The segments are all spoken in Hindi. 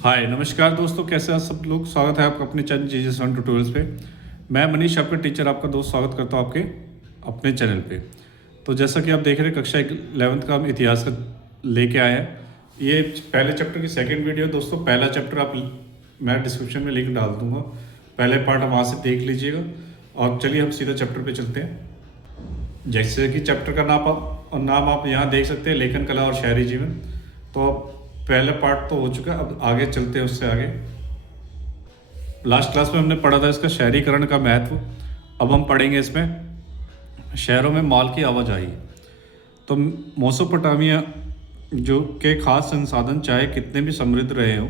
हाय नमस्कार दोस्तों, कैसे हैं सब लोग। स्वागत है आपका अपने चैनल GJ7 ट्यूटोरियल्स पे। मैं मनीष आपका टीचर आपका दोस्त स्वागत करता हूँ आपके अपने चैनल पे। तो जैसा कि आप देख रहे हैं कक्षा 11th का हम इतिहास का लेके आए हैं। ये पहले चैप्टर की सेकंड वीडियो है दोस्तों। पहला चैप्टर मैं डिस्क्रिप्शन में लिंक डाल दूंगा, पहले पार्ट आप वहाँ से देख लीजिएगा। और चलिए हम सीधा चैप्टर पर चलते हैं। जैसे कि चैप्टर का नाम आप यहाँ देख सकते हैं, लेखन कला और शहरी जीवन। तो पहला पार्ट तो हो चुका है, अब आगे चलते हैं उससे आगे। लास्ट क्लास में हमने पढ़ा था इसका शहरीकरण का महत्व। अब हम पढ़ेंगे इसमें शहरों में माल की आवाजाही। तो मेसोपोटामिया जो के खास संसाधन चाहे कितने भी समृद्ध रहे हों,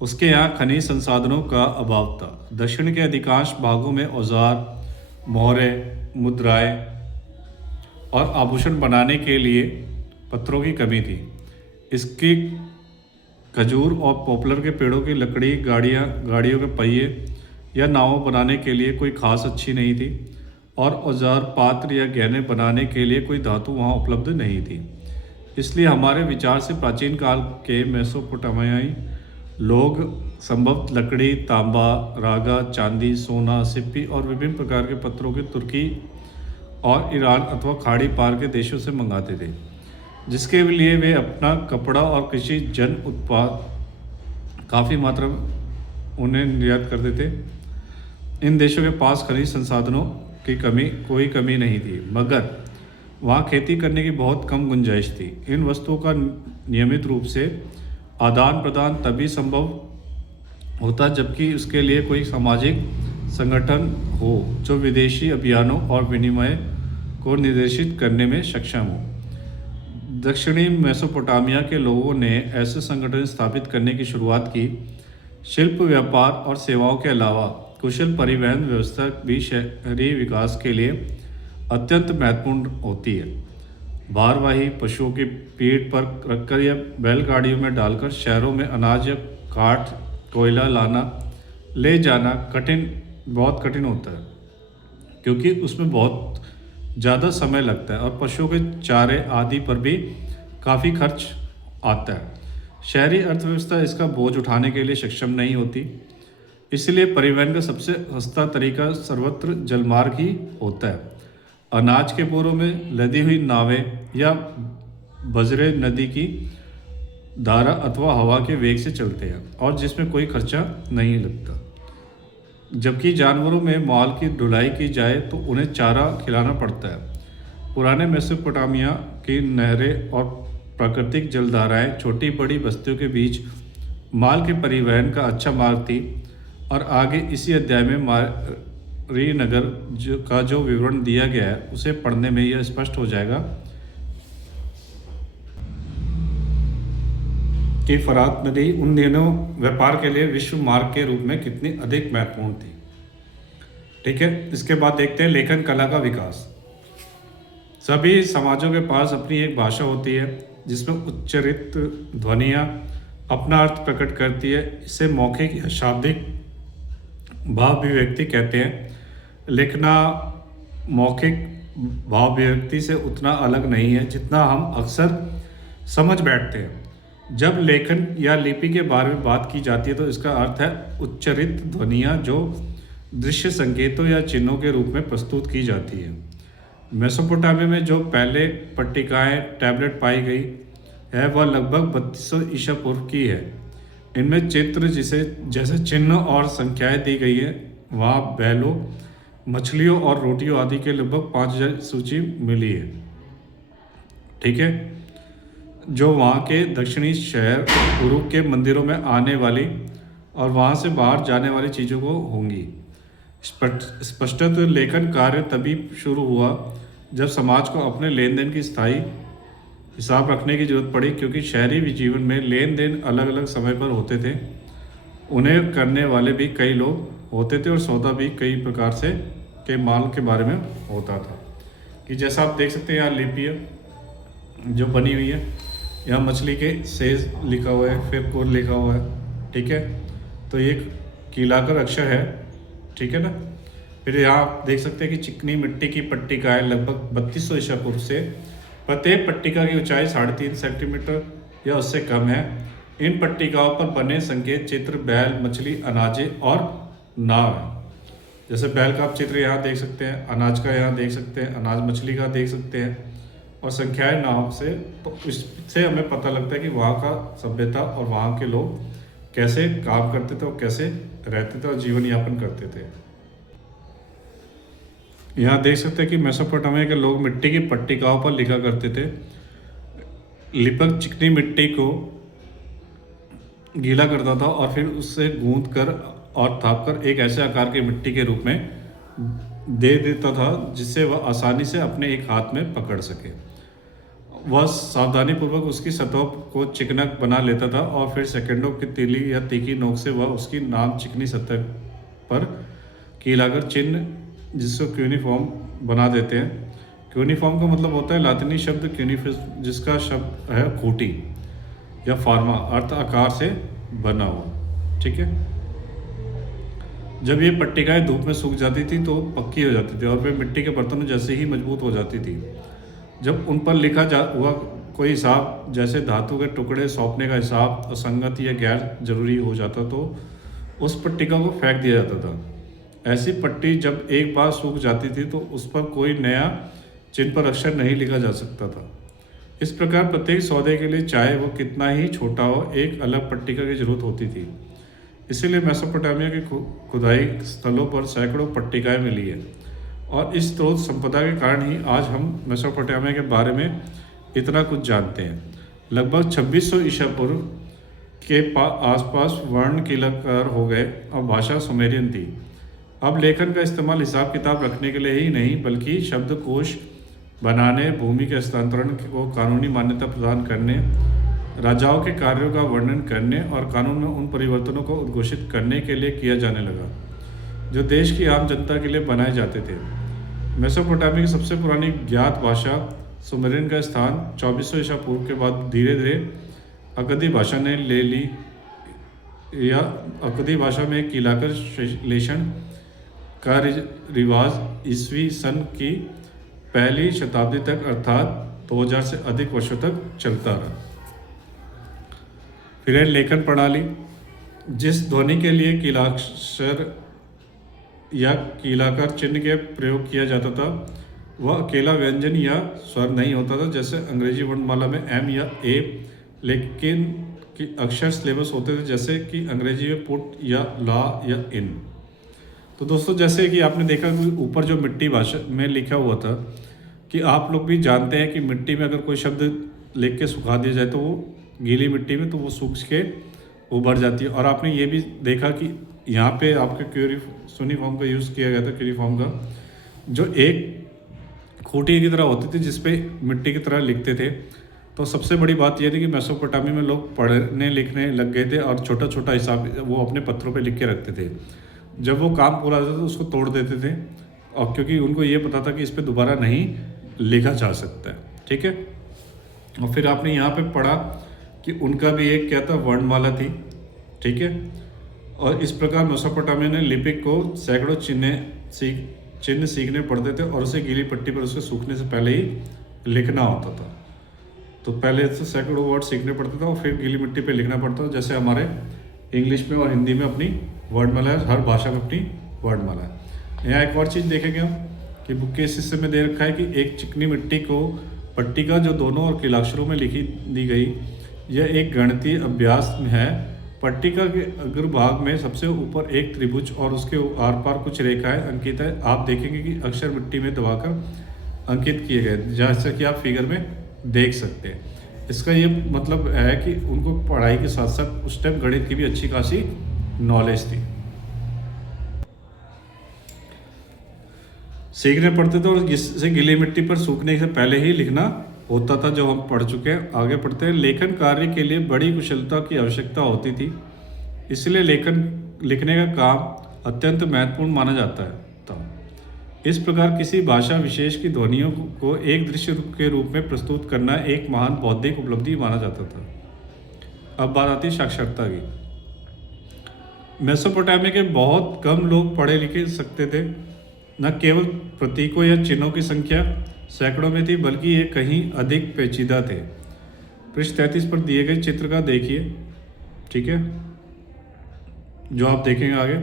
उसके यहाँ खनिज संसाधनों का अभाव था। दक्षिण के अधिकांश भागों में औजार, मोहरे, मुद्राएं और आभूषण बनाने के लिए पत्थरों की कमी थी। इसकी खजूर और पॉपुलर के पेड़ों की लकड़ी गाड़ियों के पहिए या नावों बनाने के लिए कोई खास अच्छी नहीं थी, और औजार, पात्र या गहने बनाने के लिए कोई धातु वहाँ उपलब्ध नहीं थी। इसलिए हमारे विचार से प्राचीन काल के मेसोपोटामियाई लोग संभवतः लकड़ी, तांबा, रागा, चांदी, सोना, सिप्पी और विभिन्न प्रकार के पत्थरों की तुर्की और ईरान अथवा खाड़ी पार के देशों से मंगाते थे, जिसके लिए वे अपना कपड़ा और कृषि जन उत्पाद काफ़ी मात्रा में उन्हें निर्यात करते थे। इन देशों के पास खनिज संसाधनों की कोई कमी नहीं थी, मगर वहाँ खेती करने की बहुत कम गुंजाइश थी। इन वस्तुओं का नियमित रूप से आदान प्रदान तभी संभव होता जबकि उसके लिए कोई सामाजिक संगठन हो जो विदेशी अभियानों और विनिमय को निर्देशित करने में सक्षम हो। दक्षिणी मेसोपोटामिया के लोगों ने ऐसे संगठन स्थापित करने की शुरुआत की। शिल्प, व्यापार और सेवाओं के अलावा कुशल परिवहन व्यवस्था भी शहरी विकास के लिए अत्यंत महत्वपूर्ण होती है। भारवाही पशुओं की पीठ पर रखकर या बैलगाड़ियों में डालकर शहरों में अनाज या काठ, कोयला ले जाना बहुत कठिन होता है, क्योंकि उसमें बहुत ज़्यादा समय लगता है और पशुओं के चारे आदि पर भी काफ़ी खर्च आता है। शहरी अर्थव्यवस्था इसका बोझ उठाने के लिए सक्षम नहीं होती, इसलिए परिवहन का सबसे सस्ता तरीका सर्वत्र जलमार्ग ही होता है। अनाज के बोरों में लदी हुई नावें या बजरे नदी की धारा अथवा हवा के वेग से चलते हैं और जिसमें कोई खर्चा नहीं लगता। जबकि जानवरों में माल की ढुलाई की जाए तो उन्हें चारा खिलाना पड़ता है। पुराने मेसोपोटामिया की नहरें और प्राकृतिक जलधाराएं छोटी बड़ी बस्तियों के बीच माल के परिवहन का अच्छा मार्ग थी, और आगे इसी अध्याय में मारीनगर का जो विवरण दिया गया है उसे पढ़ने में यह स्पष्ट हो जाएगा कि फरात नदी उन दिनों व्यापार के लिए विश्व मार्ग के रूप में कितनी अधिक महत्वपूर्ण थी। ठीक है, इसके बाद देखते हैं लेखन कला का विकास। सभी समाजों के पास अपनी एक भाषा होती है जिसमें उच्चरित ध्वनियाँ अपना अर्थ प्रकट करती है। इसे मौखिक या शाब्दिक भावाभिव्यक्ति कहते हैं। लिखना मौखिक भावाभिव्यक्ति से उतना अलग नहीं है जितना हम अक्सर समझ बैठते हैं। जब लेखन या लिपि के बारे में बात की जाती है तो इसका अर्थ है उच्चरित ध्वनियाँ जो दृश्य संकेतों या चिन्हों के रूप में प्रस्तुत की जाती है। मेसोपोटामिया में जो पहले पट्टिकाएँ टैबलेट पाई गई है वह लगभग 3200 ईसा पूर्व की है। इनमें चित्र जैसे चिन्ह और संख्याएं दी गई है। वहाँ बैलों, मछलियों और रोटियों आदि के लगभग 5000 सूची मिली है। ठीक है, जो वहाँ के दक्षिणी शहर उरुक के मंदिरों में आने वाली और वहाँ से बाहर जाने वाली चीज़ों को होंगी। स्पष्टतः लेखन कार्य तभी शुरू हुआ जब समाज को अपने लेन देन की स्थायी हिसाब रखने की जरूरत पड़ी, क्योंकि शहरी जीवन में लेन देन अलग अलग समय पर होते थे। उन्हें करने वाले भी कई लोग होते थे और सौदा भी कई प्रकार से के माल के बारे में होता था। कि जैसा आप देख सकते हैं यहाँ लिपि है जो बनी हुई है, यहाँ मछली के सेज लिखा हुआ है, फिर कोल लिखा हुआ है। ठीक है, तो ये कीलाकर अक्षर है। ठीक है ना। फिर यहाँ आप देख सकते हैं कि चिकनी मिट्टी की पट्टिकाएँ लगभग 3200 ईसा पूर्व से प्रत्येक पट्टिका की ऊंचाई 3.5 सेंटीमीटर या उससे कम है। इन पट्टिकाओं पर बने संकेत चित्र बैल, मछली, अनाजे और नाव है। जैसे बैल का आप चित्र यहाँ देख सकते हैं, अनाज का यहाँ देख सकते हैं, अनाज मछली का देख सकते हैं, और संख्याएं नाव से। तो इससे हमें पता लगता है कि वहाँ का सभ्यता और वहाँ के लोग कैसे काम करते थे और कैसे रहते थे और जीवन यापन करते थे। यहाँ देख सकते हैं कि मेसोपोटामिया के लोग मिट्टी की पट्टिकाओं पर लिखा करते थे। लिपक चिकनी मिट्टी को गीला करता था और फिर उससे गूंथ कर और थाप कर एक ऐसे आकार की मिट्टी के रूप में दे देता था जिससे वह आसानी से अपने एक हाथ में पकड़ सके। वह सावधानीपूर्वक उसकी सतह को चिकना बना लेता था और फिर सेकंडों की तीली या तीखी नोक से वह उसकी नाम चिकनी सतह पर कीलाकर चिन्ह, जिसको क्यूनिफॉर्म बना देते हैं। क्यूनिफॉर्म का मतलब होता है लातिनी शब्द क्यूनिफिस, जिसका शब्द है खूंटी या फार्मा, अर्थ आकार से बना हुआ। ठीक है। जब ये पट्टिकाएं धूप में सूख जाती थी तो पक्की हो जाती थी और वे मिट्टी के बर्तनों जैसे ही मजबूत हो जाती थी। जब उन पर लिखा जा हुआ कोई हिसाब, जैसे धातु के टुकड़े सौंपने का हिसाब, असंगत या गैर जरूरी हो जाता तो उस पट्टिका को फेंक दिया जाता था। ऐसी पट्टी जब एक बार सूख जाती थी तो उस पर कोई नया चिन्ह पर अक्षर नहीं लिखा जा सकता था। इस प्रकार प्रत्येक सौदे के लिए, चाहे वो कितना ही छोटा हो, एक अलग पट्टिका की जरूरत होती थी। इसीलिए मेसोपोटामिया के खुदाई स्थलों पर सैकड़ों पट्टिकाएं मिली है और इस स्रोत संपदा के कारण ही आज हम मेसोपोटामिया के बारे में इतना कुछ जानते हैं। लगभग 2600 ईसा पूर्व के आसपास वर्ण कीलाकार हो गए और भाषा सुमेरियन थी। अब लेखन का इस्तेमाल हिसाब किताब रखने के लिए ही नहीं बल्कि शब्दकोश बनाने, भूमि के हस्तांतरण को कानूनी मान्यता प्रदान करने, राजाओं के कार्यों का वर्णन करने और कानून में उन परिवर्तनों को उद्घोषित करने के लिए किया जाने लगा जो देश की आम जनता के लिए बनाए जाते थे। मेसोपोटामिया की सबसे पुरानी ज्ञात भाषा सुमेरियन का स्थान 2400 ईसा पूर्व के बाद धीरे धीरे अकदी भाषा ने ले ली, या अकदी भाषा में कीलाकर लेशन का रिवाज ईस्वी सन की पहली शताब्दी तक अर्थात 2000 से अधिक वर्षों तक चलता रहा। फिर है लेखन प्रणाली। जिस ध्वनि के लिए कीलाक्षर या कीलाकार चिन्ह के प्रयोग किया जाता था वह अकेला व्यंजन या स्वर नहीं होता था, जैसे अंग्रेजी वर्णमाला में एम या ए, लेकिन कि अक्षर सिलेबस होते थे, जैसे कि अंग्रेजी में पुट या ला या इन। तो दोस्तों, जैसे कि आपने देखा कि ऊपर जो मिट्टी भाषा में लिखा हुआ था कि आप लोग भी जानते हैं कि मिट्टी में अगर कोई शब्द लिख के सुखा दिया जाए तो वो गीली मिट्टी में तो वो सूख के उभर जाती है। और आपने ये भी देखा कि यहाँ पे आपके क्यूनिफॉर्म का यूज़ किया गया था, क्यूनिफॉर्म का जो एक खूंटी की तरह होती थी जिसपे मिट्टी की तरह लिखते थे। तो सबसे बड़ी बात यह थी कि मेसोपोटामिया में लोग पढ़ने लिखने लग गए थे और छोटा छोटा हिसाब वो अपने पत्थरों पे लिख के रखते थे। जब वो काम पूरा होता था तो उसको तोड़ देते थे, और क्योंकि उनको ये पता था कि इस पर दोबारा नहीं लिखा जा सकता है। ठीक है। और फिर आपने यहाँ पे पढ़ा कि उनका भी एक क्या था, वर्णमाला थी। ठीक है। और इस प्रकार मेसोपोटामिया ने लिपिक को सैकड़ों चिन्ह सीखने पड़ते थे और उसे गीली पट्टी पर उसके सूखने से पहले ही लिखना होता था। तो पहले तो सैकड़ों वर्ड सीखने पड़ते थे और फिर गीली मिट्टी पे लिखना पड़ता था, जैसे हमारे इंग्लिश में और हिंदी में अपनी वर्णमाला है, हर भाषा में अपनी वर्णमाला है। यहाँ एक और चीज़ देखेंगे हम कि बुक के इस हिस्से में दे रखा है कि एक चिकनी मिट्टी को पट्टिका जो दोनों और कीलाक्षरों में लिखी दी गई, यह एक गणितीय अभ्यास है। पट्टिका के अग्रभाग में सबसे ऊपर एक त्रिभुज और उसके आर पार कुछ रेखाएं अंकित है। आप देखेंगे कि अक्षर मिट्टी में दबाकर अंकित किए गए, जैसा कि आप फिगर में देख सकते हैं। इसका ये मतलब है कि उनको पढ़ाई के साथ साथ उस टाइम गणित की भी अच्छी खासी नॉलेज थी, सीखने पड़ते थे। और जिससे गीली मिट्टी पर सूखने से पहले ही लिखना होता था, जो हम पढ़ चुके हैं। आगे पढ़ते हैं। लेखन कार्य के लिए बड़ी कुशलता की आवश्यकता होती थी, इसलिए लिखने का काम अत्यंत महत्वपूर्ण माना जाता है। इस प्रकार किसी भाषा विशेष की ध्वनियों को एक दृश्य के रूप में प्रस्तुत करना एक महान बौद्धिक उपलब्धि माना जाता था। अब बात आती है साक्षरता की। मेसोपोटामिया के बहुत कम लोग पढ़े लिखे सकते थे। न केवल प्रतीकों या चिन्हों की संख्या सैकड़ों में थी, बल्कि ये कहीं अधिक पेचीदा थे। पृष्ठ 33 पर दिए गए चित्र का देखिए। ठीक है, जो आप देखेंगे आगे।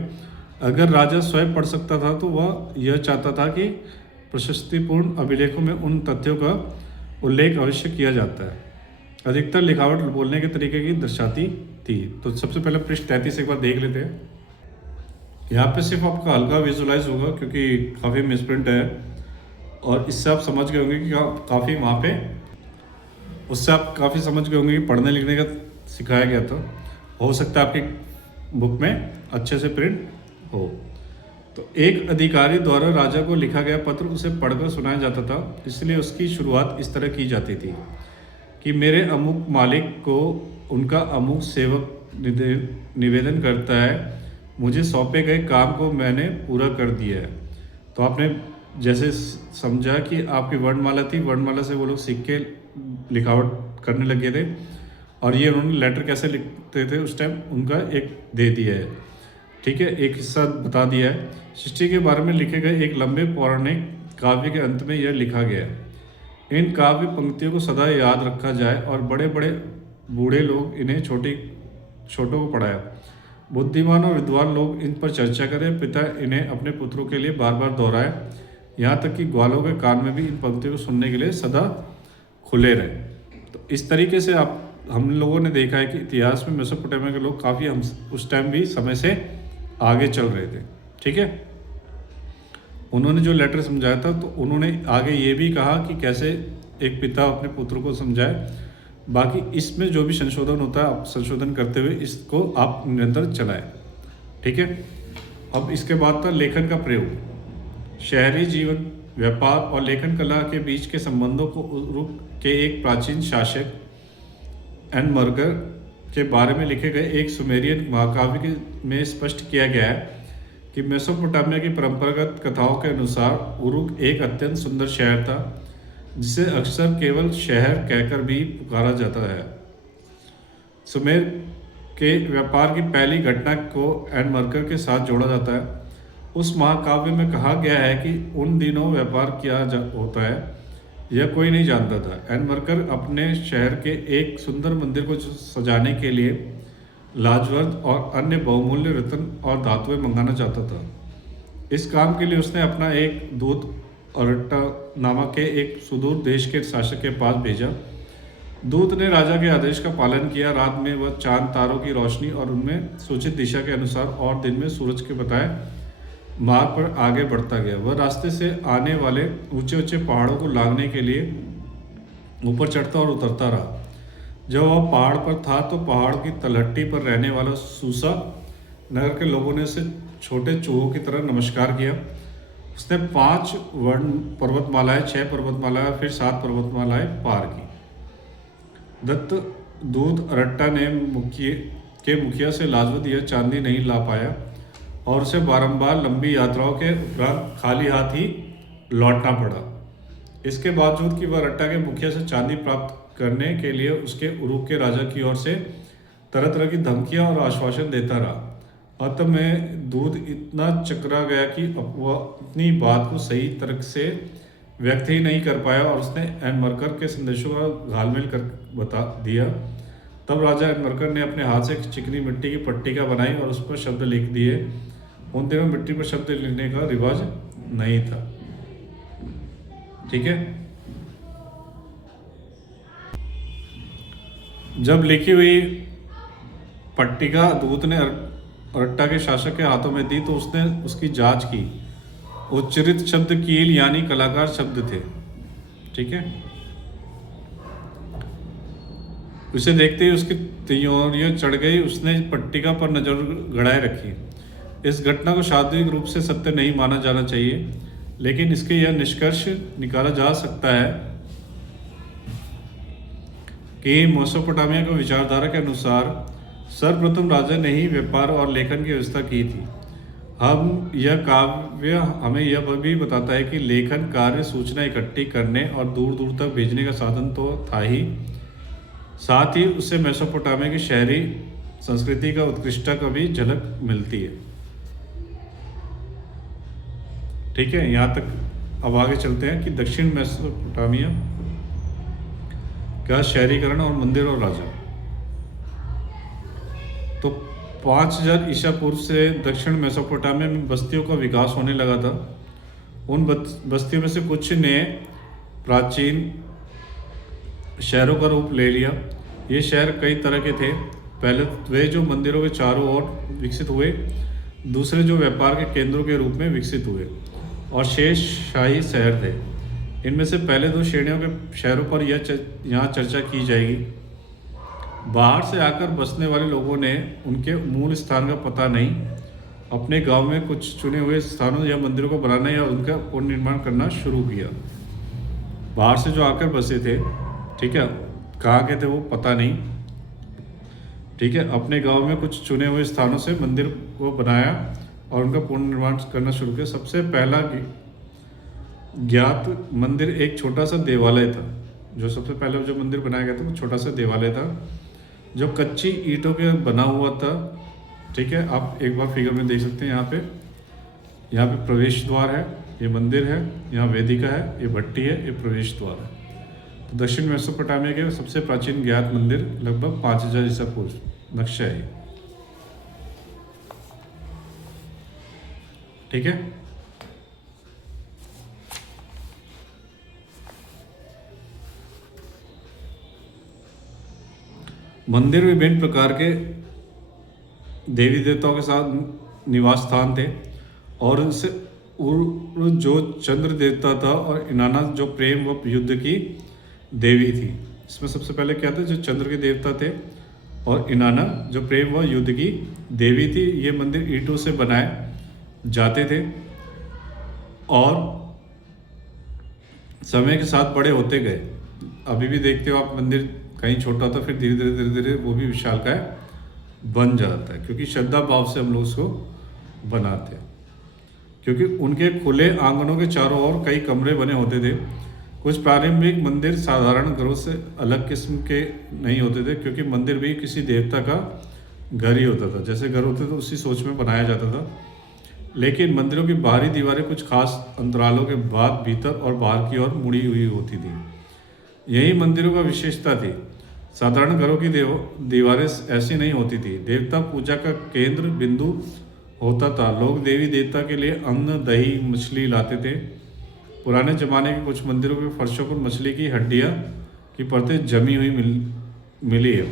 अगर राजा स्वयं पढ़ सकता था तो वह यह चाहता था कि प्रशस्तिपूर्ण अभिलेखों में उन तथ्यों का उल्लेख अवश्य किया जाता है। अधिकतर लिखावट बोलने के तरीके की दर्शाती थी। तो सबसे पहले पृष्ठ 33 एक बार देख लेते हैं। यहाँ पे सिर्फ आपका हल्का विजुलाइज होगा क्योंकि काफ़ी मिसप्रिंट है, और इससे आप समझ गए होंगे कि काफ़ी वहाँ पे उससे आप काफ़ी समझ गए होंगे कि पढ़ने लिखने का सिखाया गया था। हो सकता है आपकी बुक में अच्छे से प्रिंट हो। तो एक अधिकारी द्वारा राजा को लिखा गया पत्र उसे पढ़कर सुनाया जाता था, इसलिए उसकी शुरुआत इस तरह की जाती थी कि मेरे अमुक मालिक को उनका अमुक सेवक निवेदन करता है, मुझे सौंपे गए काम को मैंने पूरा कर दिया है। तो आपने जैसे समझा कि आपकी वर्णमाला थी, वर्णमाला से वो लोग सीख के लिखावट करने लगे थे, और ये उन्होंने लेटर कैसे लिखते थे उस टाइम उनका एक दे दिया है। ठीक है, एक हिस्सा बता दिया है। सृष्टि के बारे में लिखे गए एक लंबे पौराणिक काव्य के अंत में यह लिखा गया है, इन काव्य पंक्तियों को सदा याद रखा जाए और बड़े बड़े बूढ़े लोग इन्हें छोटों को पढ़ाया, बुद्धिमान और विद्वान लोग इन पर चर्चा करें, पिता इन्हें अपने पुत्रों के लिए बार बार दोहराए, यहाँ तक कि ग्वालों के कान में भी इन पंक्तियों को सुनने के लिए सदा खुले रहे। तो इस तरीके से हम लोगों ने देखा है कि इतिहास में मेसोपोटामिया के लोग काफ़ी हम उस टाइम भी समय से आगे चल रहे थे। ठीक है, उन्होंने जो लेटर समझाया था तो उन्होंने आगे ये भी कहा कि कैसे एक पिता अपने पुत्र को समझाए। बाकी इसमें जो भी संशोधन होता है आप संशोधन करते हुए इसको आप निरंतर चलाएं। ठीक है, अब इसके बाद था लेखन का प्रयोग। शहरी जीवन, व्यापार और लेखन कला के बीच के संबंधों को उरुक के एक प्राचीन शासक एनमर्गर के बारे में लिखे गए एक सुमेरियन महाकाव्य में स्पष्ट किया गया है कि मेसोपोटामिया की परंपरागत कथाओं के अनुसार उरुक एक अत्यंत सुंदर शहर था, जिसे अक्सर केवल शहर कहकर भी पुकारा जाता है। सुमेर के व्यापार की पहली घटना को एनमर्कर के साथ जोड़ा जाता है। उस महाकाव्य में कहा गया है कि उन दिनों व्यापार किया होता है, यह कोई नहीं जानता था। एनमर्कर अपने शहर के एक सुंदर मंदिर को सजाने के लिए लाजवर्द और अन्य बहुमूल्य रत्न और धातुएं मंगाना चाहता था। इस काम के लिए उसने अपना एक दूत अरट्टा नामक के एक सुदूर देश के शासक के पास भेजा। दूत ने राजा के आदेश का पालन किया। रात में वह चांद तारों की रोशनी और उनमें सूचित दिशा के अनुसार और दिन में सूरज के बताए मार्ग पर आगे बढ़ता गया। वह रास्ते से आने वाले ऊंचे ऊंचे पहाड़ों को लांघने के लिए ऊपर चढ़ता और उतरता रहा। जब वह पहाड़ पर था तो पहाड़ की तलहटी पर रहने वाला सूसा नगर के लोगों ने उसे छोटे चूहों की तरह नमस्कार किया। उसने 5 वर्ण पर्वतमालाएं, 6 पर्वतमालाएं, फिर 7 पर्वतमालाएं पार की। दत्त दूत अरट्टा ने मुखिया से लाजवत यह चांदी नहीं ला पाया और उसे बारंबार लंबी यात्राओं के उपरांत खाली हाथ ही लौटना पड़ा। इसके बावजूद कि वह अरट्टा के मुखिया से चांदी प्राप्त करने के लिए उसके उरुक के राजा की ओर से तरह तरह की धमकियां और आश्वासन देता रहा। अंत में दूत इतना चकरा गया कि वह अपनी बात को सही तरह से व्यक्त ही नहीं कर पाया और उसने एनमर्कर के संदेशों का घालमेल कर बता दिया। तब राजा एनमर्कर ने अपने हाथ से एक चिकनी मिट्टी की पट्टिका बनाई और उस पर शब्द लिख दिए। उन दिनों मिट्टी पर शब्द लिखने का रिवाज नहीं था। ठीक है, जब लिखी हुई पट्टिका दूत ने अरट्टा के शासक के हाथों में दी तो उसने उसकी जांच की। उच्चरित शब्द कील यानी कलाकार शब्द थे। ठीक है, उसे देखते ही उसकी त्योरियां चढ़ गई। उसने पट्टिका पर नजर गड़ाए रखी। इस घटना को शाब्दिक रूप से सत्य नहीं माना जाना चाहिए, लेकिन इसके यह निष्कर्ष निकाला जा सकता है कि मेसोपोटामिया की विचारधारा के अनुसार सर्वप्रथम राजा ने ही व्यापार और लेखन की व्यवस्था की थी। यह काव्य हमें यह भी बताता है कि लेखन कार्य सूचना इकट्ठी करने और दूर दूर तक भेजने का साधन तो था ही, साथ ही उससे मेसोपोटामिया की शहरी संस्कृति का उत्कृष्टता का भी झलक मिलती है। ठीक है, यहाँ तक अब आगे चलते हैं कि दक्षिण मेसोपोटामिया का शहरीकरण और मंदिर और राजा। तो 5000 ईसा पूर्व से दक्षिण मेसोपोटामिया में बस्तियों का विकास होने लगा था। उन बस्तियों में से कुछ ने प्राचीन शहरों का रूप ले लिया। ये शहर कई तरह के थे। पहले वे जो मंदिरों के चारों ओर विकसित हुए, दूसरे जो व्यापार के केंद्रों के रूप में विकसित हुए, और शेष शाही शहर थे। इनमें से पहले दो श्रेणियों के शहरों पर यहाँ चर्चा की जाएगी। बाहर से आकर बसने वाले लोगों ने उनके मूल स्थान का पता नहीं, अपने गांव में कुछ चुने हुए स्थानों या मंदिरों को बनाना या उनका पुनर्निर्माण करना शुरू किया। बाहर से जो आकर बसे थे, ठीक है, कहाँ के थे वो पता नहीं, ठीक है, अपने गांव में कुछ चुने हुए स्थानों से मंदिर को बनाया और उनका पुनर्निर्माण करना शुरू किया। सबसे पहला ज्ञात मंदिर एक छोटा सा देवालय था। जो सबसे पहले जो मंदिर बनाया गया था वो छोटा सा देवालय था, जो कच्ची ईंटों के बना हुआ था। ठीक है, आप एक बार फिगर में देख सकते हैं। यहाँ पे प्रवेश द्वार है, ये मंदिर है, यहाँ वेदिका है, ये भट्टी है, ये प्रवेश द्वार है। तो दक्षिण मेसोपोटामिया के सबसे प्राचीन ज्ञात मंदिर लगभग 5000 ईसा पूर्व नक्शा है। ठीक है, मंदिर विभिन्न प्रकार के देवी देवताओं के साथ निवास स्थान थे, और उनसे जो चंद्र देवता था और इनाना जो प्रेम व युद्ध की देवी थी। इसमें सबसे पहले क्या था, जो चंद्र के देवता थे और इनाना जो प्रेम व युद्ध की देवी थी। ये मंदिर ईंटों से बनाए जाते थे और समय के साथ बड़े होते गए। अभी भी देखते हो आप, मंदिर कहीं छोटा था, फिर धीरे धीरे धीरे धीरे वो भी विशालकाय बन जाता है, क्योंकि श्रद्धा भाव से हम लोग उसको बनाते हैं। क्योंकि उनके खुले आंगनों के चारों ओर कई कमरे बने होते थे। कुछ प्रारंभिक मंदिर साधारण घरों से अलग किस्म के नहीं होते थे, क्योंकि मंदिर भी किसी देवता का घर ही होता था। जैसे घर होते थे उसी सोच में बनाया जाता था। लेकिन मंदिरों की बाहरी दीवारें कुछ खास अंतरालों के बाद भीतर और बाहर की ओर मुड़ी हुई होती थी। यही मंदिरों का विशेषता थी। साधारण घरों की दीवारें ऐसी नहीं होती थी। देवता पूजा का केंद्र बिंदु होता था। लोग देवी देवता के लिए अन्न, दही, मछली लाते थे। पुराने जमाने के कुछ मंदिरों के फर्शों पर मछली की हड्डियाँ की परतें जमी हुई मिली है।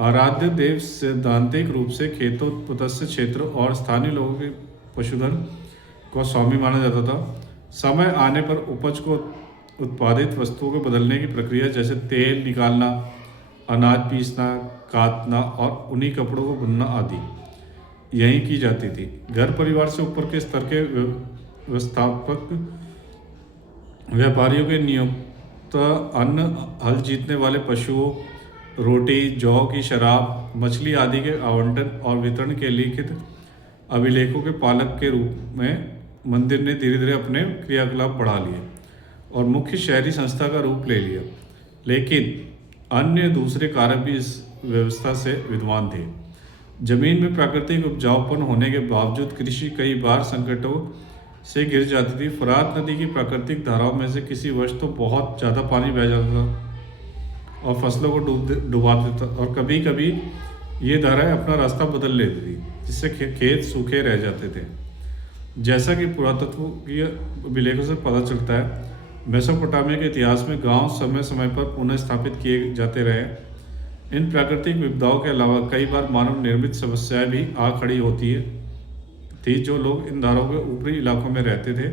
आराध्य देव सैद्धांतिक रूप से खेतों, तटस्थ क्षेत्र और स्थानीय लोगों के पशुधन को स्वामी माना जाता था। समय आने पर उपज को उत्पादित वस्तुओं को बदलने की प्रक्रिया, जैसे तेल निकालना, अनाज पीसना, काटना और उन्हीं कपड़ों को बुनना आदि यहीं की जाती थी। घर परिवार से ऊपर के स्तर के व्यवस्थापक व्यापारियों के नियुक्त अन्न, हल जीतने वाले पशुओं, रोटी, जौ की शराब, मछली आदि के आवंटन और वितरण के लिखित अभिलेखों के पालक के रूप में मंदिर ने धीरे धीरे अपने क्रियाकलाप बढ़ा लिए और मुख्य शहरी संस्था का रूप ले लिया। लेकिन अन्य दूसरे कारक भी इस व्यवस्था से विद्वान थे। जमीन में प्राकृतिक उपजाऊपन होने के बावजूद कृषि कई बार संकटों से गिर जाती थी। फरात नदी की प्राकृतिक धाराओं में से किसी वर्ष तो बहुत ज़्यादा पानी बह जाता था और फसलों को डुबा देता, और कभी कभी ये धाराएं अपना रास्ता बदल लेती थी, जिससे खेत सूखे रह जाते थे। जैसा कि पुरातत्व की अभिलेखों से पता चलता है, मेसोपोटामिया के इतिहास में गांव समय समय पर पुनः स्थापित किए जाते रहे। इन प्राकृतिक विपदाओं के अलावा कई बार मानव निर्मित समस्याएं भी आ खड़ी होती थी। जो लोग इन धाराओं के ऊपरी इलाकों में रहते थे,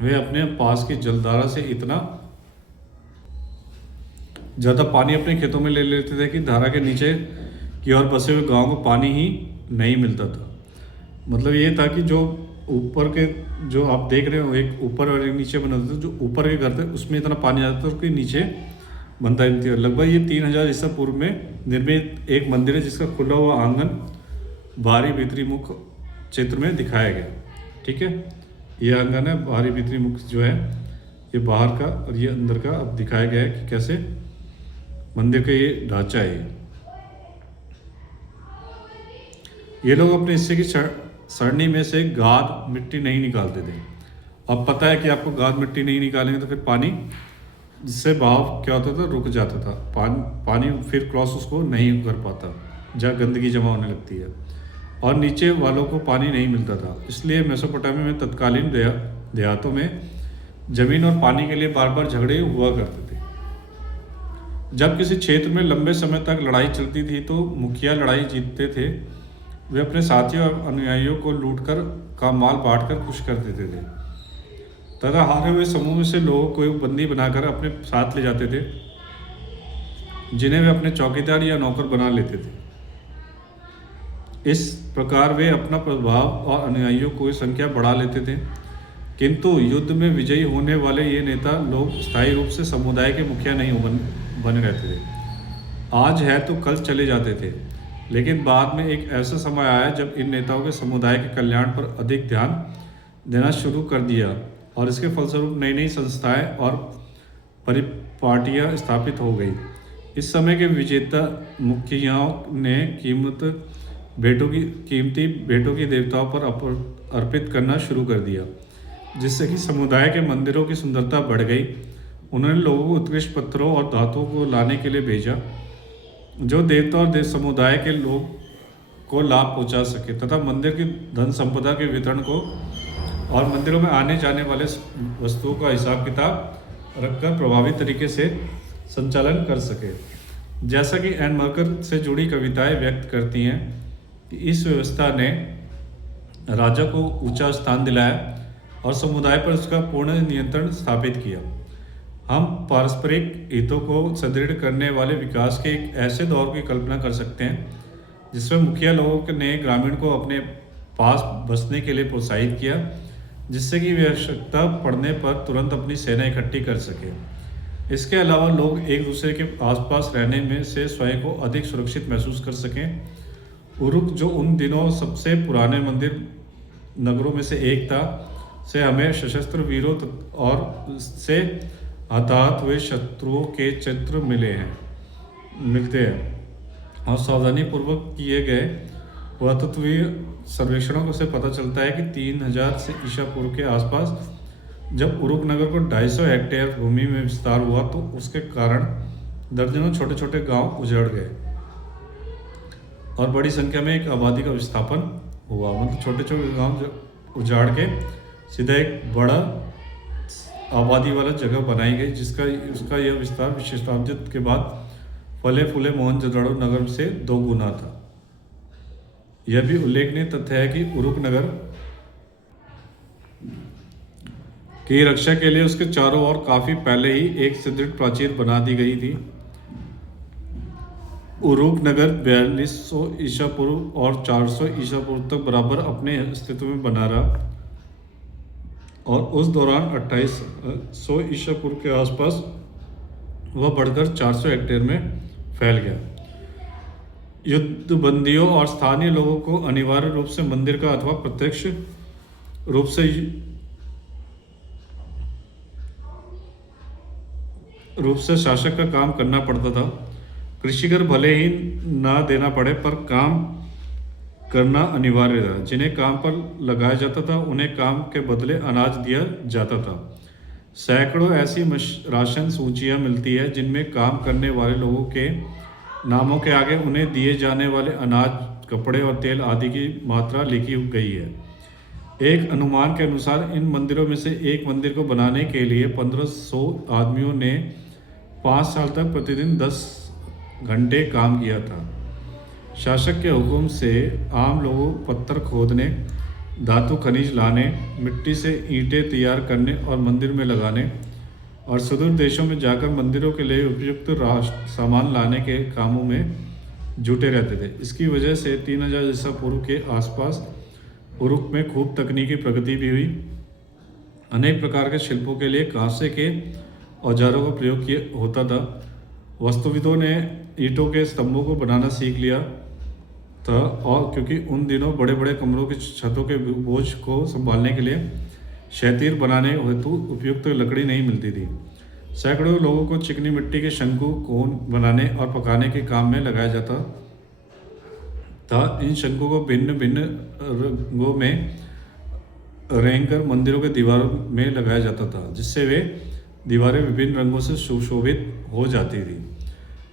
वे अपने पास की जलधारा से इतना ज़्यादा पानी अपने खेतों में ले लेते थे कि धारा के नीचे की ओर बसे हुए गाँव को पानी ही नहीं मिलता था। मतलब ये था कि जो ऊपर के, जो आप देख रहे हो, एक ऊपर और एक नीचे बना था। जो ऊपर के घर थे उसमें इतना पानी आता था, उसके नीचे बनता ही नहीं था। लगभग ये 3000 ईसा पूर्व में निर्मित एक मंदिर है, जिसका खुला हुआ आंगन बाहरी भीतरी मुख चित्र में दिखाया गया। ठीक है, ये आंगन है, बाहरी भीतरी मुख जो है ये बाहर का और ये अंदर का अब दिखाया गया है कि कैसे मंदिर का ये ढांचा है। ये लोग अपने हिस्से की सरनी में से गाद मिट्टी नहीं निकालते थे। अब पता है कि आपको गाद मिट्टी नहीं निकालेंगे तो फिर पानी, जिससे बहाव क्या होता था, रुक जाता था। पानी फिर क्रॉस उसको नहीं कर पाता। जहाँ गंदगी जमा होने लगती है, और नीचे वालों को पानी नहीं मिलता था। इसलिए मेसोपोटामिया में तत्कालीन देहातों में जमीन और पानी के लिए बार बार झगड़े हुआ करते थे। जब किसी क्षेत्र में लंबे समय तक लड़ाई चलती थी तो मुखिया लड़ाई जीतते थे। वे अपने साथियों और अनुयायियों को लूटकर का माल बांटकर खुश कर देते थे तथा हारे हुए समूह में से लोगों को बंदी बनाकर अपने साथ ले जाते थे, जिन्हें वे अपने चौकीदार या नौकर बना लेते थे। इस प्रकार वे अपना प्रभाव और अनुयायियों की संख्या बढ़ा लेते थे, किंतु युद्ध में विजयी होने वाले ये नेता लोग स्थायी रूप से समुदाय के मुखिया नहीं बने रहते थे। आज है तो कल चले जाते थे, लेकिन बाद में एक ऐसा समय आया जब इन नेताओं के समुदाय के कल्याण पर अधिक ध्यान देना शुरू कर दिया और इसके फलस्वरूप नई नई संस्थाएं और परिपाटियां स्थापित हो गई। इस समय के विजेता मुखियाओं ने कीमती भेंटों की देवताओं पर अर्पित करना शुरू कर दिया, जिससे कि समुदाय के मंदिरों की सुंदरता बढ़ गई। उन्होंने लोगों को उत्कृष्ट पत्थरों और धातुओं को लाने के लिए भेजा, जो देवता और समुदाय के लोग को लाभ पहुंचा सके तथा मंदिर की धन संपदा के वितरण को और मंदिरों में आने जाने वाले वस्तुओं का हिसाब किताब रखकर प्रभावी तरीके से संचालन कर सके। जैसा कि एन मर्कर से जुड़ी कविताएं व्यक्त करती हैं कि इस व्यवस्था ने राजा को ऊंचा स्थान दिलाया और समुदाय पर उसका पूर्ण नियंत्रण स्थापित किया। हम पारस्परिक हितों को सुदृढ़ करने वाले विकास के एक ऐसे दौर की कल्पना कर सकते हैं जिसमें मुखिया लोगों ने ग्रामीण को अपने पास बसने के लिए प्रोत्साहित किया, जिससे कि वे आवश्यकता पड़ने पर तुरंत अपनी सेना इकट्ठी कर सके। इसके अलावा लोग एक दूसरे के आसपास रहने में से स्वयं को अधिक सुरक्षित महसूस कर सकें। उरुक, जो उन दिनों सबसे पुराने मंदिर नगरों में से एक था, से हमें सशस्त्र वीरों और से हताहत हुए शत्रुओं के चित्र मिलते हैं और सावधानी पूर्वक किए गए पुरातत्वीय सर्वेक्षणों से पता चलता है कि 3000 से ईसा पूर्व के आसपास जब उरुक नगर को 250 हेक्टेयर भूमि में विस्तार हुआ तो उसके कारण दर्जनों छोटे छोटे गांव उजड़ गए और बड़ी संख्या में एक आबादी का विस्थापन हुआ। मतलब छोटे छोटे गांव उजाड़ के सीधा एक बड़ा आबादी वाला जगह बनाई गई, उसका यह विस्तार विशेषाब्दित के बाद फले फूले मोहनजोदड़ो नगर से 2 गुना था। यह भी उल्लेखनीय तथ्य है कि उरुक नगर की रक्षा के लिए उसके चारों ओर काफी पहले ही एक सुदृढ़ प्राचीर बना दी गई थी। उरुक नगर 4200 ईसा पूर्व और 400 ईसा पूर्व तक बराबर अपने अस्तित्व में बना रहा और उस दौरान 2800 ईसा पूर्व के आसपास वह बढ़कर 400 हेक्टेयर में फैल गया। युद्धबंदियों और स्थानीय लोगों को अनिवार्य रूप से मंदिर का अथवा प्रत्यक्ष रूप से शासक का काम करना पड़ता था। कृषिकर भले ही ना देना पड़े पर काम करना अनिवार्य था। जिन्हें काम पर लगाया जाता था उन्हें काम के बदले अनाज दिया जाता था। सैकड़ों ऐसी राशन सूचियां मिलती है जिनमें काम करने वाले लोगों के नामों के आगे उन्हें दिए जाने वाले अनाज, कपड़े और तेल आदि की मात्रा लिखी गई है। एक अनुमान के अनुसार इन मंदिरों में से एक मंदिर को बनाने के लिए 1500 आदमियों ने 5 साल तक प्रतिदिन 10 घंटे काम किया था। शासक के हुक्म से आम लोगों पत्थर खोदने, धातु खनिज लाने, मिट्टी से ईंटें तैयार करने और मंदिर में लगाने और सुदूर देशों में जाकर मंदिरों के लिए उपयुक्त सामान लाने के कामों में जुटे रहते थे। इसकी वजह से 3000 ईसा पूर्व के आसपास उरुक में खूब तकनीकी प्रगति भी हुई। अनेक प्रकार के शिल्पों के लिए कांसे के औजारों का प्रयोग किया होता था। वास्तुविदों ने ईंटों के स्तंभों को बनाना सीख लिया था और क्योंकि उन दिनों बड़े बड़े कमरों की छतों के बोझ को संभालने के लिए क्षैतिर बनाने हेतु उपयुक्त लकड़ी नहीं मिलती थी। सैकड़ों लोगों को चिकनी मिट्टी के शंकु, कोन बनाने और पकाने के काम में लगाया जाता था। इन शंकु को भिन्न भिन्न रंगों में रेंगकर मंदिरों के दीवारों में लगाया जाता था, जिससे वे दीवारें विभिन्न रंगों से सुशोभित हो जाती थी।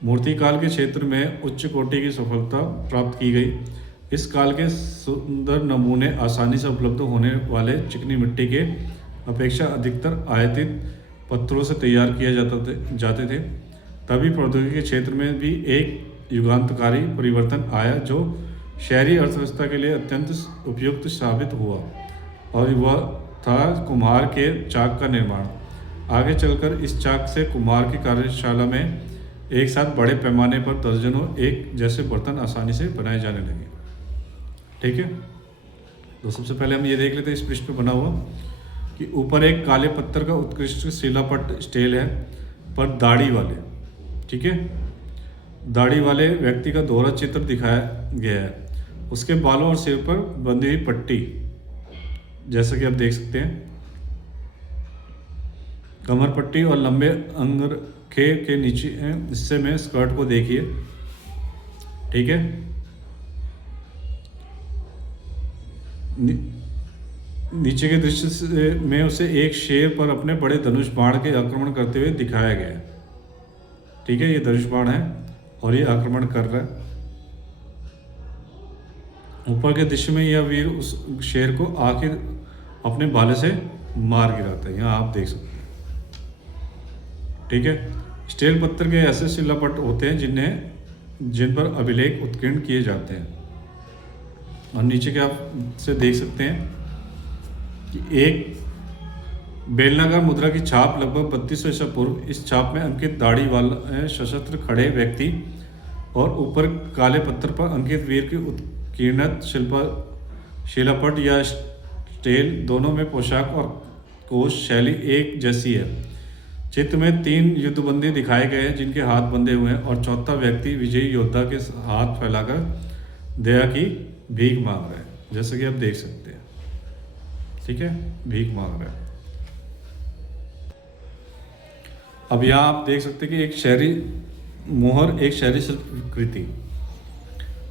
मूर्तिकाल के क्षेत्र में उच्च कोटि की सफलता प्राप्त की गई। इस काल के सुंदर नमूने आसानी से उपलब्ध होने वाले चिकनी मिट्टी के अपेक्षा अधिकतर आयातित पत्थरों से तैयार किए जाते थे। तभी प्रौद्योगिकी के क्षेत्र में भी एक युगांतकारी परिवर्तन आया जो शहरी अर्थव्यवस्था के लिए अत्यंत उपयुक्त साबित हुआ, और वह था कुम्हार के चाक का निर्माण। आगे चलकर इस चाक से कुम्हार की कार्यशाला में एक साथ बड़े पैमाने पर दर्जनों एक जैसे बर्तन आसानी से बनाए जाने लगे। ठीक है, तो सबसे पहले हम ये देख लेते हैं इस पृष्ठ पे बना हुआ कि ऊपर एक काले पत्थर का उत्कृष्ट शिलापट स्टेल है पर दाढ़ी वाले, ठीक है, दाढ़ी वाले व्यक्ति का दोहरा चित्र दिखाया गया है। उसके बालों और सिर पर बंधी हुई पट्टी, जैसा कि आप देख सकते हैं, कमर पट्टी और लंबे अंगरखे के नीचे हिस्से में स्कर्ट को देखिए। ठीक है, नीचे के दृश्य में उसे एक शेर पर अपने बड़े धनुष बाण के आक्रमण करते हुए दिखाया गया है। ठीक है, ये धनुष बाण है और ये आक्रमण कर रहा है। ऊपर के दृश्य में यह वीर उस शेर को आखिर अपने भाले से मार गिराता है, यहाँ आप देख सकते हैं। ठीक है, स्टेल पत्थर के ऐसे शिलापट होते हैं जिन पर अभिलेख उत्कीर्ण किए जाते हैं। और नीचे के आप से देख सकते हैं कि एक बेलनाकार मुद्रा की छाप लगभग 3200 ईसा पूर्व। इस छाप में अंकित दाढ़ी वाला सशस्त्र खड़े व्यक्ति और ऊपर काले पत्थर पर अंकित वीर की उत्कीर्णत शिलापट या स्टेल, दोनों में पोशाक और कोश शैली एक जैसी है। चित्र में 3 युद्धबंदी दिखाए गए हैं जिनके हाथ बंधे हुए हैं, और चौथा व्यक्ति विजयी योद्धा के हाथ फैलाकर दया की भीख मांग रहा है, जैसा कि आप देख सकते हैं। ठीक है, भीख मांग रहा है। अब यहाँ आप देख सकते हैं कि एक शहरी मोहर, एक शहरी कृति।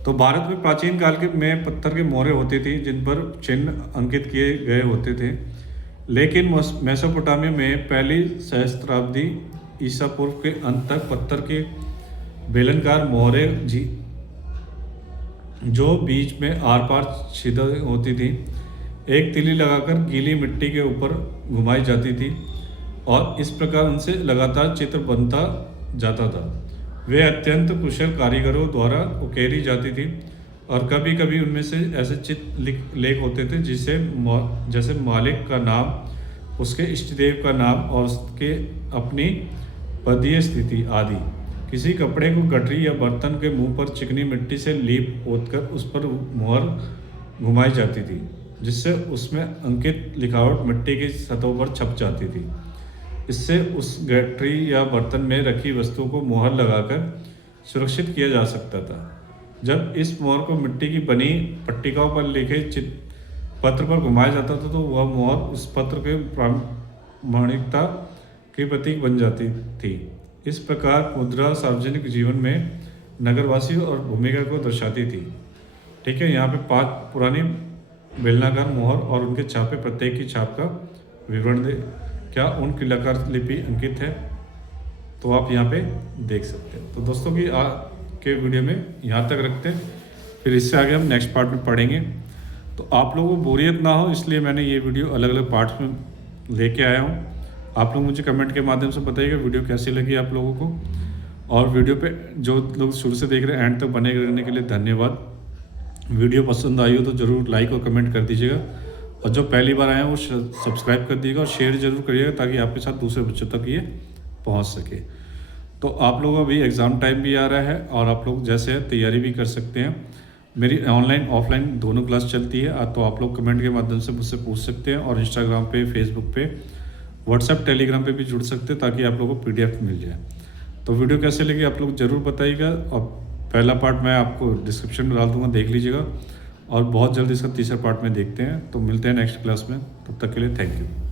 तो भारत में प्राचीन काल के में पत्थर के मोहरें होती थी जिन पर चिन्ह अंकित किए गए होते थे, लेकिन मेसोपोटामिया में पहली सहस्त्राब्दी ईसा पूर्व के अंत तक पत्थर के बेलनकार मोहरें जो बीच में आर पार छिदा होती थी, एक तिली लगाकर गीली मिट्टी के ऊपर घुमाई जाती थी, और इस प्रकार उनसे लगातार चित्र बनता जाता था। वे अत्यंत कुशल कारीगरों द्वारा उकेरी जाती थी, और कभी कभी उनमें से ऐसे चित्र लेख होते थे जैसे मालिक का नाम, उसके इष्टदेव का नाम और उसके अपनी पदीय स्थिति आदि। किसी कपड़े को गठरी या बर्तन के मुंह पर चिकनी मिट्टी से लीप पोतकर उस पर मोहर घुमाई जाती थी, जिससे उसमें अंकित लिखावट मिट्टी की सतहों पर छप जाती थी। इससे उस गठरी या बर्तन में रखी वस्तुओं को मोहर लगाकर सुरक्षित किया जा सकता था। जब इस मोहर को मिट्टी की बनी पट्टिकाओं पर लिखे पत्र पर घुमाया जाता था तो वह मोहर उस पत्र के प्रामाणिकता के प्रतीक बन जाती थी। इस प्रकार मुद्रा सार्वजनिक जीवन में नगरवासियों और भूमिका को दर्शाती थी। ठीक है, यहाँ पे 5 पुरानी बेलनाकार मोहर और उनके छापे, प्रत्येक की छाप का विवरण दे क्या उन किलाकार लिपि अंकित है, तो आप यहाँ पे देख सकते हैं। तो दोस्तों की के वीडियो में यहाँ तक रखते हैं, फिर इससे आगे हम नेक्स्ट पार्ट में पढ़ेंगे। तो आप लोगों को बोरियत ना हो इसलिए मैंने ये वीडियो अलग अलग पार्ट्स में लेके आया हूँ। आप लोग मुझे कमेंट के माध्यम से बताइएगा वीडियो कैसी लगी आप लोगों को, और वीडियो पे जो लोग शुरू से देख रहे हैं एंड तक बने रहने के लिए धन्यवाद। वीडियो पसंद आई हो तो ज़रूर लाइक और कमेंट कर दीजिएगा, और जो पहली बार आए हैं वो सब्सक्राइब कर दीजिएगा और शेयर जरूर करिएगा ताकि आपके साथ दूसरे बच्चों तक ये पहुंच सके। तो आप लोगों का अभी एग्ज़ाम टाइम भी आ रहा है और आप लोग जैसे है तैयारी भी कर सकते हैं। मेरी ऑनलाइन ऑफलाइन दोनों क्लास चलती है, तो आप लोग कमेंट के माध्यम से मुझसे पूछ सकते हैं, और इंस्टाग्राम पे, फेसबुक पे, व्हाट्सएप, टेलीग्राम पे भी जुड़ सकते हैं ताकि आप लोगों को PDF मिल जाए। तो वीडियो कैसे लगी आप लोग ज़रूर बताइएगा, और पहला पार्ट मैं आपको डिस्क्रिप्शन में डाल दूँगा, देख लीजिएगा, और बहुत जल्दी इसका तीसरा पार्ट में देखते हैं। तो मिलते हैं नेक्स्ट क्लास में, तब तक के लिए थैंक यू।